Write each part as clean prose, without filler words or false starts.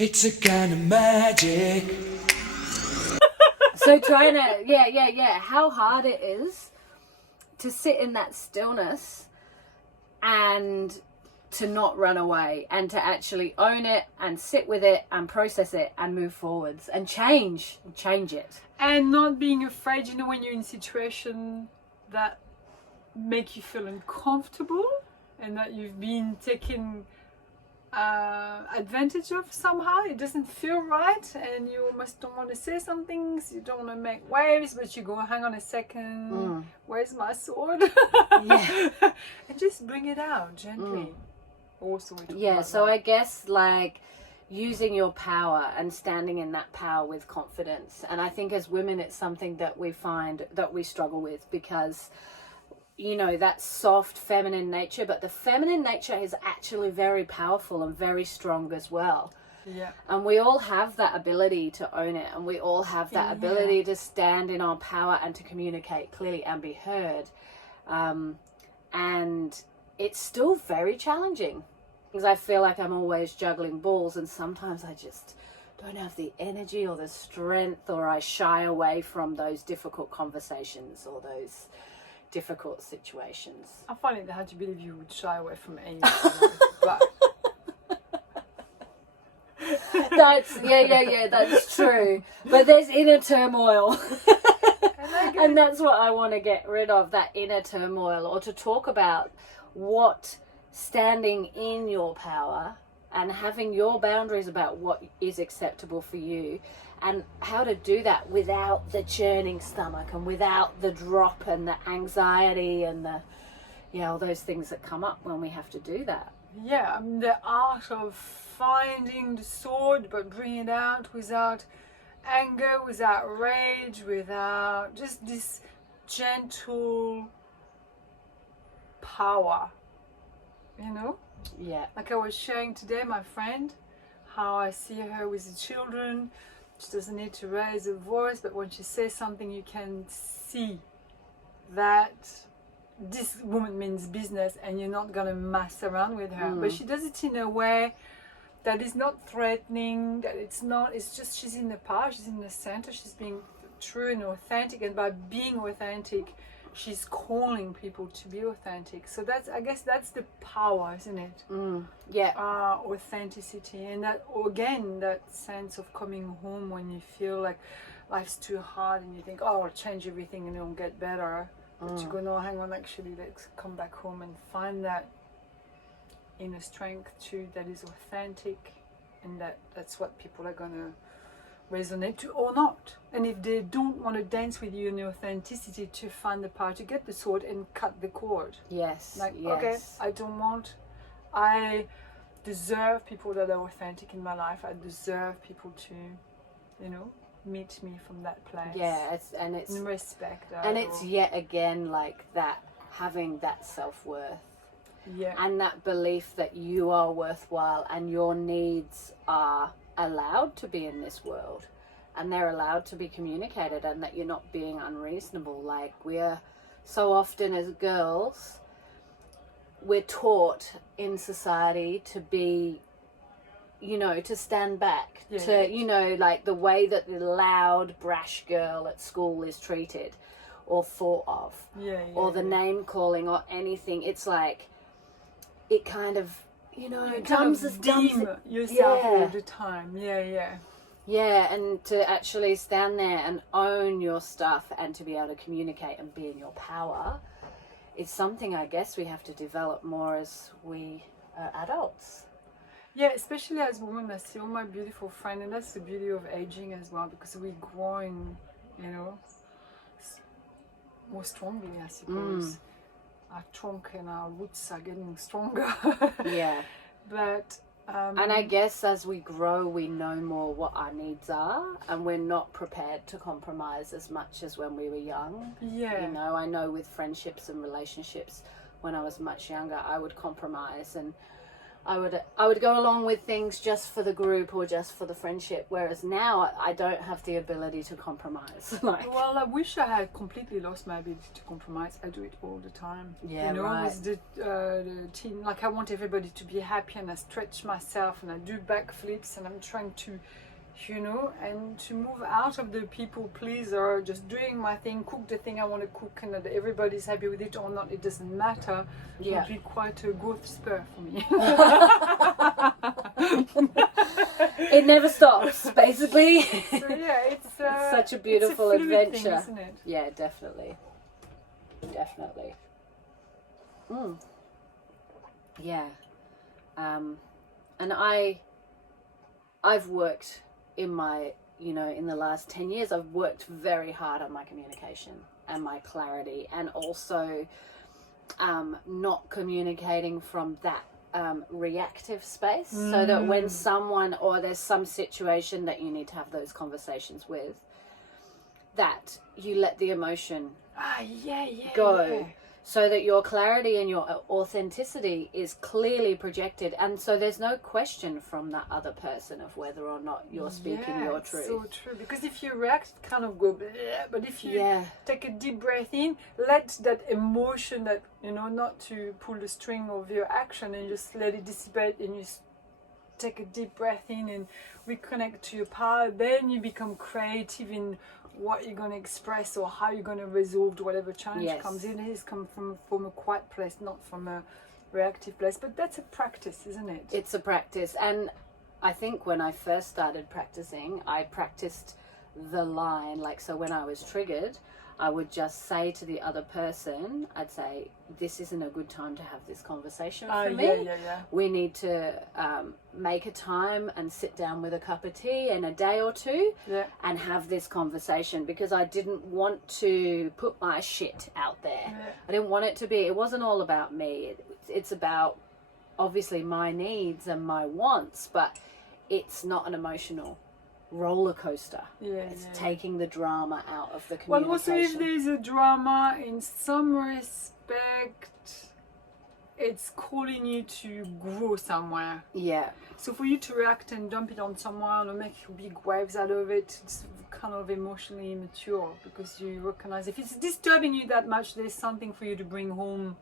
It's a kind of magic. So trying to, how hard it is to sit in that stillness and to not run away and to actually own it and sit with it and process it and move forwards and change it. And not being afraid, you know, when you're in a situation that make you feel uncomfortable and that you've been taken advantage of somehow. It doesn't feel right and you almost don't want to say some things, you don't want to make waves, but you go, hang on a second, where's my sword? Yeah. And just bring it out gently. Also, so I guess like using your power and standing in that power with confidence. And I think as women it's something that we find that we struggle with, because you know, that soft feminine nature, but the feminine nature is actually very powerful and very strong as well. Yeah. And we all have that ability to own it, and we all have that ability to stand in our power and to communicate clearly and be heard. And it's still very challenging because I feel like I'm always juggling balls, and sometimes I just don't have the energy or the strength, or I shy away from those difficult conversations or those difficult situations. I find it hard to believe you would shy away from anything. But That's that's true. But there's inner turmoil. And that's what I want to get rid of, that inner turmoil, or to talk about what standing in your power and having your boundaries about what is acceptable for you, and how to do that without the churning stomach and without the drop and the anxiety and the, all those things that come up when we have to do that. Yeah, I mean, the art of finding the sword but bring it out without anger, without rage, without just this gentle power, you know? Yeah. Like I was sharing today, my friend, how I see her with the children. She doesn't need to raise her voice, but when she says something, you can see that this woman means business and you're not going to mess around with her. But she does it in a way that is not threatening, that it's just she's in the power, she's in the center, she's being true and authentic. And by being authentic, she's calling people to be authentic. So I guess that's the power, isn't it? Yeah. Authenticity, and that again, that sense of coming home when you feel like life's too hard and you think, oh, I'll change everything and it'll get better. But you go, no, hang on, actually, let's come back home and find that inner strength too, that is authentic, and that's what people are gonna resonate to or not. And if they don't want to dance with you in authenticity, to find the power to get the sword and cut the cord. Yes. Okay, I deserve people that are authentic in my life. I deserve people to, meet me from that place. Yeah, it's and respect that. And it's yet again like that, having that self-worth. Yeah. And that belief that you are worthwhile and your needs are allowed to be in this world and they're allowed to be communicated, and that you're not being unreasonable. Like, we're so often as girls, we're taught in society to be, to stand back, like the way that the loud, brash girl at school is treated or thought of, or the name calling or anything. It's like, it kind of, comes as deem yourself all the time. Yeah, and to actually stand there and own your stuff and to be able to communicate and be in your power is something I guess we have to develop more as we are adults. Yeah, especially as women. I see all my beautiful friends, and that's the beauty of aging as well, because we're growing, more strongly, I suppose. Our trunk and our roots are getting stronger. Yeah. But and I guess as we grow, we know more what our needs are, and we're not prepared to compromise as much as when we were young. Yeah. I know with friendships and relationships, when I was much younger, I would compromise, and I would go along with things just for the group or just for the friendship, whereas now I don't have the ability to compromise. Like, well, I wish I had completely lost my ability to compromise. I do it all the time. Yeah, you know, right. with the team, like I want everybody to be happy, and I stretch myself and I do backflips, and I'm trying to, you know, and to move out of the people pleaser, just doing my thing, cook the thing I want to cook, and that everybody's happy with it or not, it doesn't matter. Yeah. Would be quite a growth spur for me. It never stops, basically. So yeah, it's such a beautiful it's a fluid adventure. thing, isn't it? Yeah, definitely. Definitely. Yeah. And I've worked in my, you know, in the last 10 years, I've worked very hard on my communication and my clarity, and also not communicating from that reactive space, so that when someone or there's some situation that you need to have those conversations with, that you let the emotion go. Yeah. So that your clarity and your authenticity is clearly projected, and so there's no question from that other person of whether or not you're speaking your truth. So true, because if you react, it kind of go bleh, but if you Yeah. take a deep breath in, let that emotion, that, you know, not to pull the string of your action, and just let it dissipate, and you take a deep breath in and reconnect to your power, then you become creative in what you're going to express or how you're going to resolve whatever challenge comes in. It is come from a quiet place, not from a reactive place. But that's a practice, isn't it? It's a practice, and I think when I first started practicing, I practiced the line, like, so when I was triggered, I would just say to the other person, I'd say, this isn't a good time to have this conversation for me. Yeah. We need to make a time and sit down with a cup of tea in a day or two and have this conversation, because I didn't want to put my shit out there. Yeah. I didn't want it to be, it wasn't all about me. It's about obviously my needs and my wants, but it's not an emotional roller coaster. It's taking the drama out of the communication. Well, also if there's a drama, in some respect, it's calling you to grow somewhere. Yeah. So for you to react and dump it on someone or make big waves out of it, it's kind of emotionally immature, because you recognize if it's disturbing you that much, there's something for you to bring home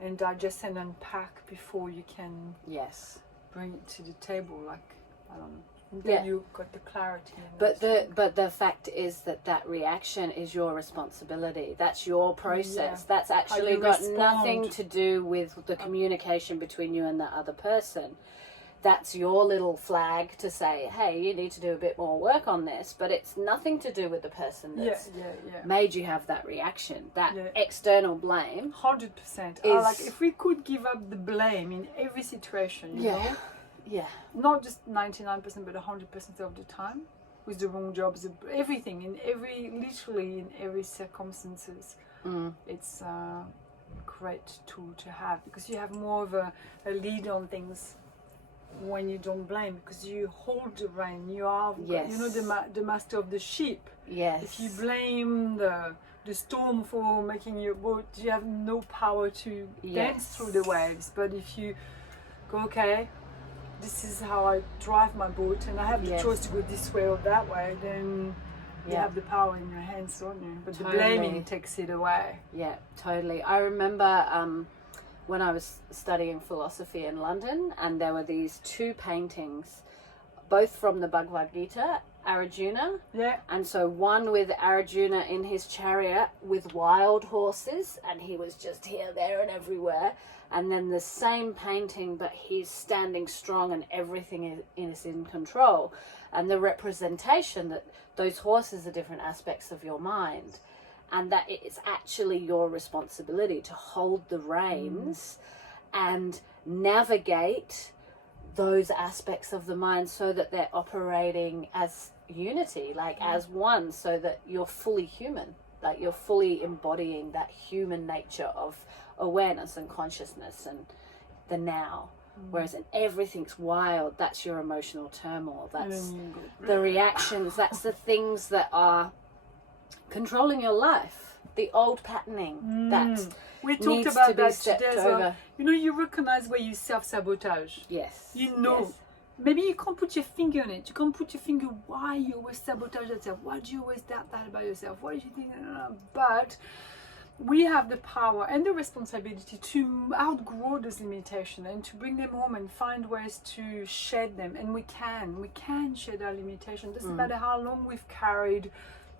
and digest and unpack before you can bring it to the table. Like, I don't know. Then you got the clarity. But the fact is that reaction is your responsibility. That's your process. That's actually got nothing to do with the communication between you and the other person. That's your little flag to say, hey, you need to do a bit more work on this. But it's nothing to do with the person that's made you have that reaction. That external blame. 100%. Like, if we could give up the blame in every situation, you know? Yeah. Not just 99%, but 100% of the time, with the wrong jobs, everything, literally in every circumstances. It's a great tool to have, because you have more of a lead on things when you don't blame, because you hold the rein. You are, you know, the master of the ship. Yes. If you blame the storm for making your boat, you have no power to dance through the waves. But if you go, okay, this is how I drive my boat, and I have the choice to go this way or that way, then you have the power in your hands, don't you? But the blaming takes it away. Yeah, totally. I remember when I was studying philosophy in London, and there were these two paintings, both from the Bhagavad Gita, Arjuna. Yeah. And so one with Arjuna in his chariot with wild horses, and he was just here, there, and everywhere. And then the same painting, but he's standing strong and everything is in control. And the representation that those horses are different aspects of your mind, and that it's actually your responsibility to hold the reins and navigate those aspects of the mind so that they're operating as unity, like as one, so that you're fully human, like you're fully embodying that human nature of awareness and consciousness and the now. Whereas in everything's wild, that's your emotional turmoil, that's the reactions, that's the things that are controlling your life, the old patterning that we talked needs about to be that stepped today as well. over. You know, you recognize where you self-sabotage. Yes. You know. Yes. Maybe you can't put your finger on it. You can't put your finger why you always sabotage yourself. Why do you always doubt that about yourself? Why do you think that? But we have the power and the responsibility to outgrow those limitations and to bring them home and find ways to shed them. And we can shed our limitations. Doesn't matter how long we've carried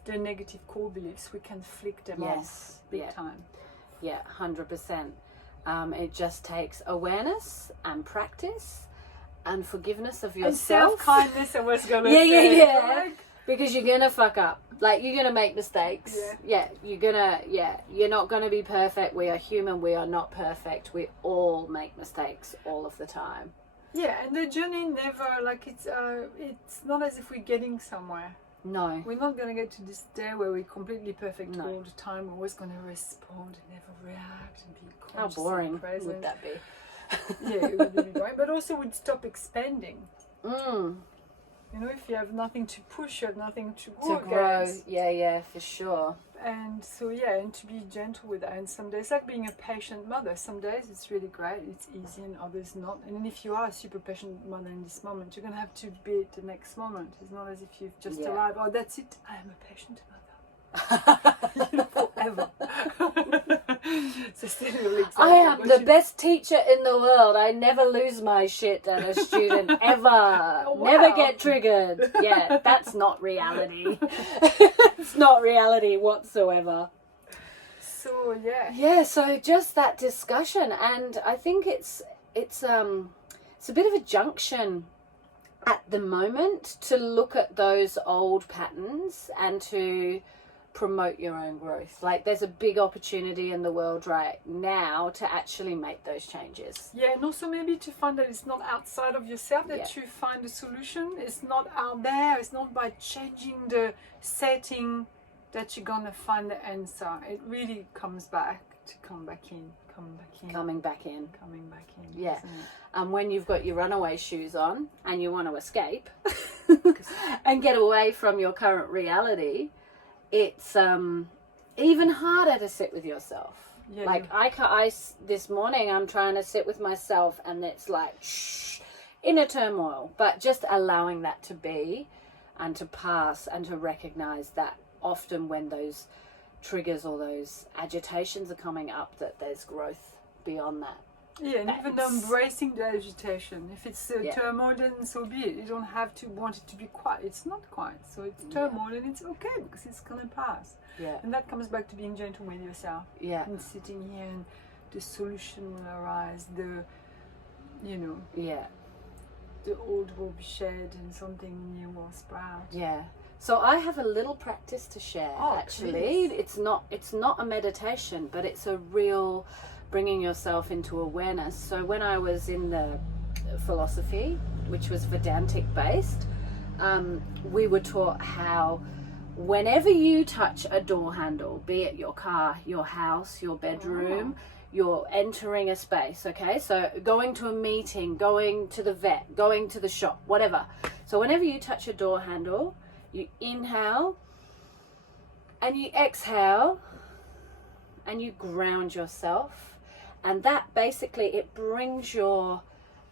the negative core beliefs, we can flick them off big time. Yeah, 100%. It just takes awareness and practice and forgiveness of And yourself. self-kindness, I was going to Yeah, say. yeah. Like, Because you're gonna fuck up. Like, you're gonna make mistakes. Yeah. You're not gonna be perfect. We are human. We are not perfect. We all make mistakes all of the time. yeah, and the journey never, like, it's not as if we're getting somewhere. No. We're not going to get to this day where we're completely perfect No. all the time. We're always going to respond and never react and be How conscious boring and present. would that be? Yeah, it would be boring. But also we'd stop expanding. Mm. You know, if you have nothing to push, you have nothing to To grow grow. against. Yeah, for sure. And so, yeah, and to be gentle with that. And some days, like being a patient mother, some days it's really great, it's easy, and others not. And then if you are a super patient mother in this moment, you're going to have to be it the next moment. It's not as if you've just arrived, oh, that's it, I am a patient mother. You know, forever. So still example, I am the best teacher in the world. I never lose my shit at a student ever. Oh, wow. Never get triggered. Yeah, that's not reality. It's not reality whatsoever. So Yeah, so just that discussion, and I think it's a bit of a junction at the moment to look at those old patterns and to promote your own growth. Like, there's a big opportunity in the world right now to actually make those changes. Yeah, and also maybe to find that it's not outside of yourself that you find the solution. It's not out there. It's not by changing the setting that you're gonna find the answer. It really comes back to coming back in. Yeah. And when you've got your runaway shoes on and you want to escape and get away from your current reality, it's even harder to sit with yourself. Yeah, like this morning I'm trying to sit with myself, and it's like inner turmoil, but just allowing that to be and to pass and to recognize that often when those triggers or those agitations are coming up, that there's growth beyond that. Yeah, and even embracing the agitation. If it's turmoil, then so be it. You don't have to want it to be quiet. It's not quiet. So it's turmoil, and it's okay because it's going to pass. Yeah. And that comes back to being gentle with yourself. Yeah. And sitting here, and the solution will arise. The old will be shed and something new will sprout. Yeah. So I have a little practice to share, actually. Please. It's not a meditation, but it's a real bringing yourself into awareness. So when I was in the philosophy, which was Vedantic based, we were taught how whenever you touch a door handle, be it your car, your house, your bedroom, you're entering a space, okay? So going to a meeting, going to the vet, going to the shop, whatever. So whenever you touch a door handle, you inhale and you exhale and you ground yourself. And that basically, it brings your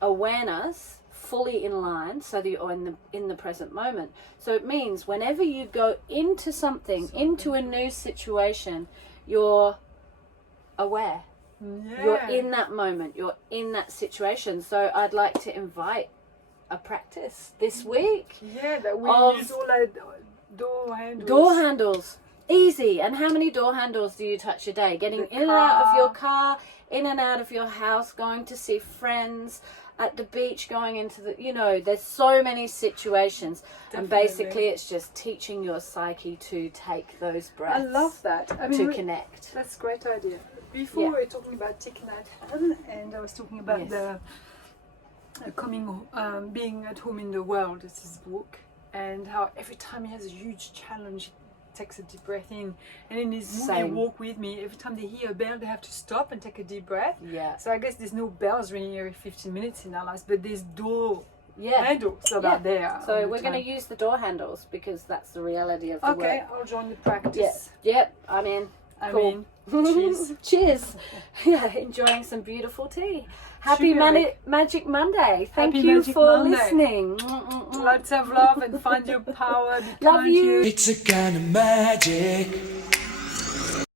awareness fully in line so that you're in the present moment. So it means whenever you go into something, into a new situation, you're aware. Yeah. You're in that moment. You're in that situation. So I'd like to invite a practice this week. Yeah, that we use all our door handles. Door handles. Easy. And how many door handles do you touch a day? Getting in and out of your car, in and out of your house, going to see friends, at the beach, going into the, there's so many situations. Definitely. And basically it's just teaching your psyche to take those breaths. I love that. I mean, to connect. That's a great idea. Before we were talking about taking at home, and I was talking about the being at home in the world. It's his book, and how every time he has a huge challenge, he takes a deep breath in. And in his movie Walk With Me, every time they hear a bell, they have to stop and take a deep breath. Yeah. So I guess the's no bells ringing every 15 minutes in our lives, but there's door Yeah. handles that Yeah. are there. So all the we're going to time. use the door handles because that's the reality of the Okay, work. I'll join the practice. Yep, I'm in. I Cool. mean, cheers. Cheers. Yeah, enjoying some beautiful tea. Happy Sugary. Magic Monday. Thank Happy you Magic for Monday. listening. Lots of love and find your power. Be Love kind to you. It's a kind of magic.